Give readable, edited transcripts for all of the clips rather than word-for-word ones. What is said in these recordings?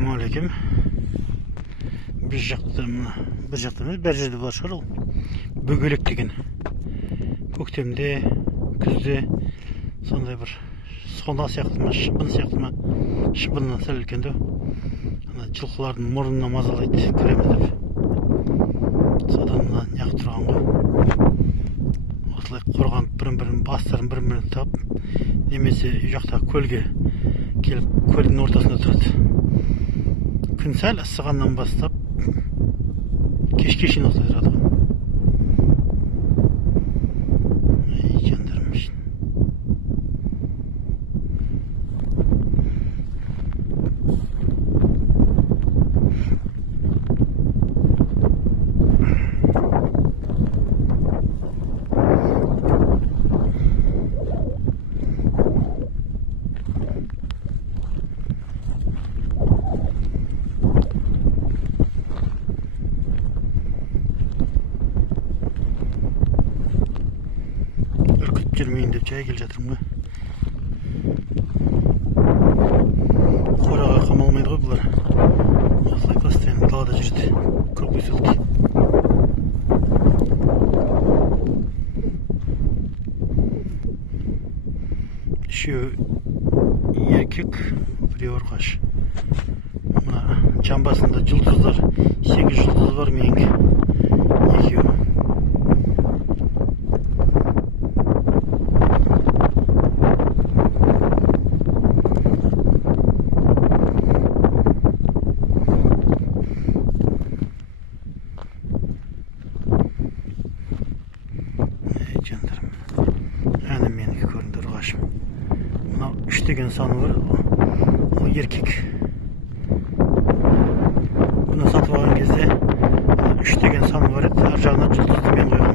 Assalamualaikum. Bir жақтымыз бір жерде бар шығар ол. Бөгелек деген. Көктемде, күзде сондай бір сона сияқты ма, шыбын сияқты ма, шыбыннан сәл үлкенді. Жылқылардың мұрнына мазалайды, көреміз деп. Содан неғып тұрған ғой. Осылай қорғанып бірін-бірін бастарын бір-бірін тап, немесе үй жақтағы көлге келіп, көлдің ортасында тұрады. Күн сәл ысығаннан бастап кешке шейін осылай тұрады ғой. Жүрмейін деп жай келе жатырмын ғой. Қораға қамалмайды ғой бұлар. Осылай постоянно далада жүреді. Круглые сутки. Үшеуі еркек, біреуі ұрғаш. Мына жамбасында жұлдыздар, 8 жұлдыз бар менің. Екеуі. Әні менікі көрінді ұрғашым. Мынау 3 деген саны бар, ол еркек. Бұны сатып алған кезде 3 деген саны бар еді, ар жағына жұлдызды мен қойған.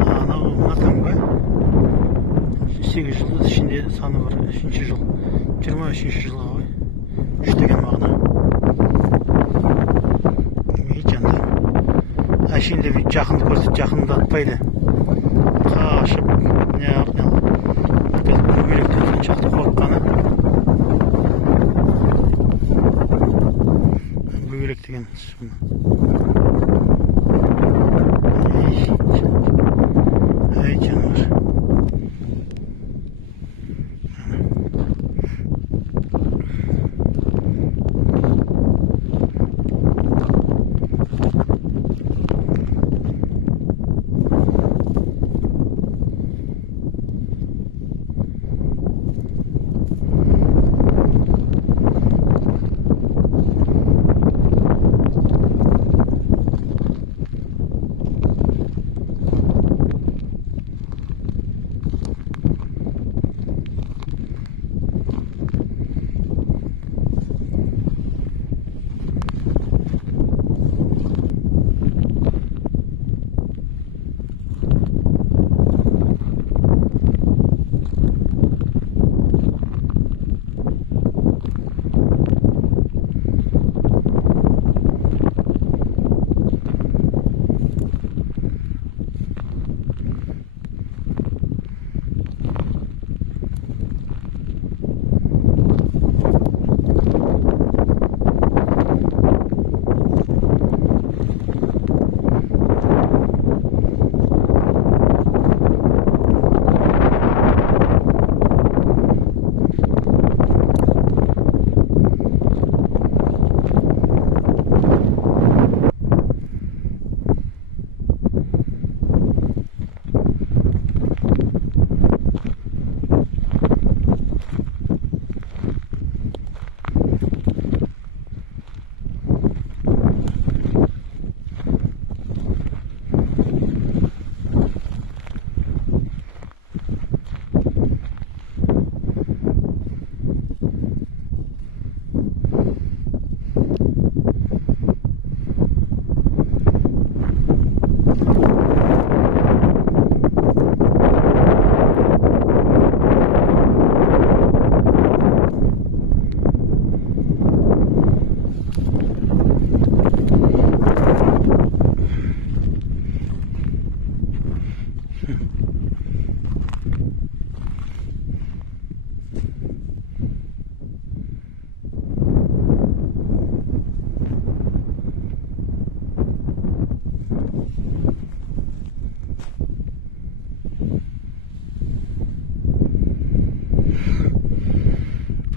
Мына тамға 8 жұлдыз, ішінде саны бар, 3-ші жыл, 23-ші жылға ғой. 3 деген мағына. Әшейінде жақынды көрсет, жақынды атпайды. Қашып, бөгелектен соншақты қорыққаны. Бөгелек деген әй жануар.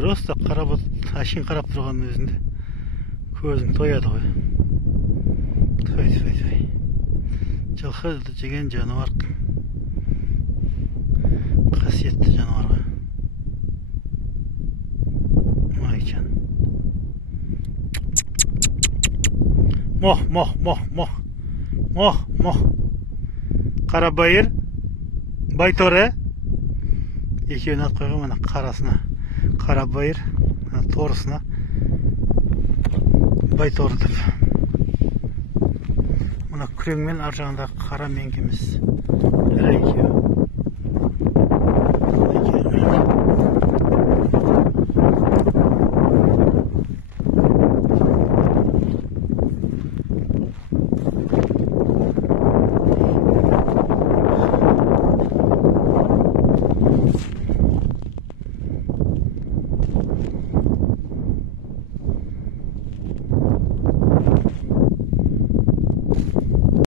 Просто қарап ашын қарап тұрғанның өзінде көзің тояды ғой. Той. Жылқы жеген жануар. Қасиетті жануар ғой. Майчан. Моh. Қарабайыр, байторы. Екеуін ат қойған мына қарасына қарабайыр, торысына байторы деп. Мына күреңмен ар жағындағы қара меңгеміз. Ірі екеуі.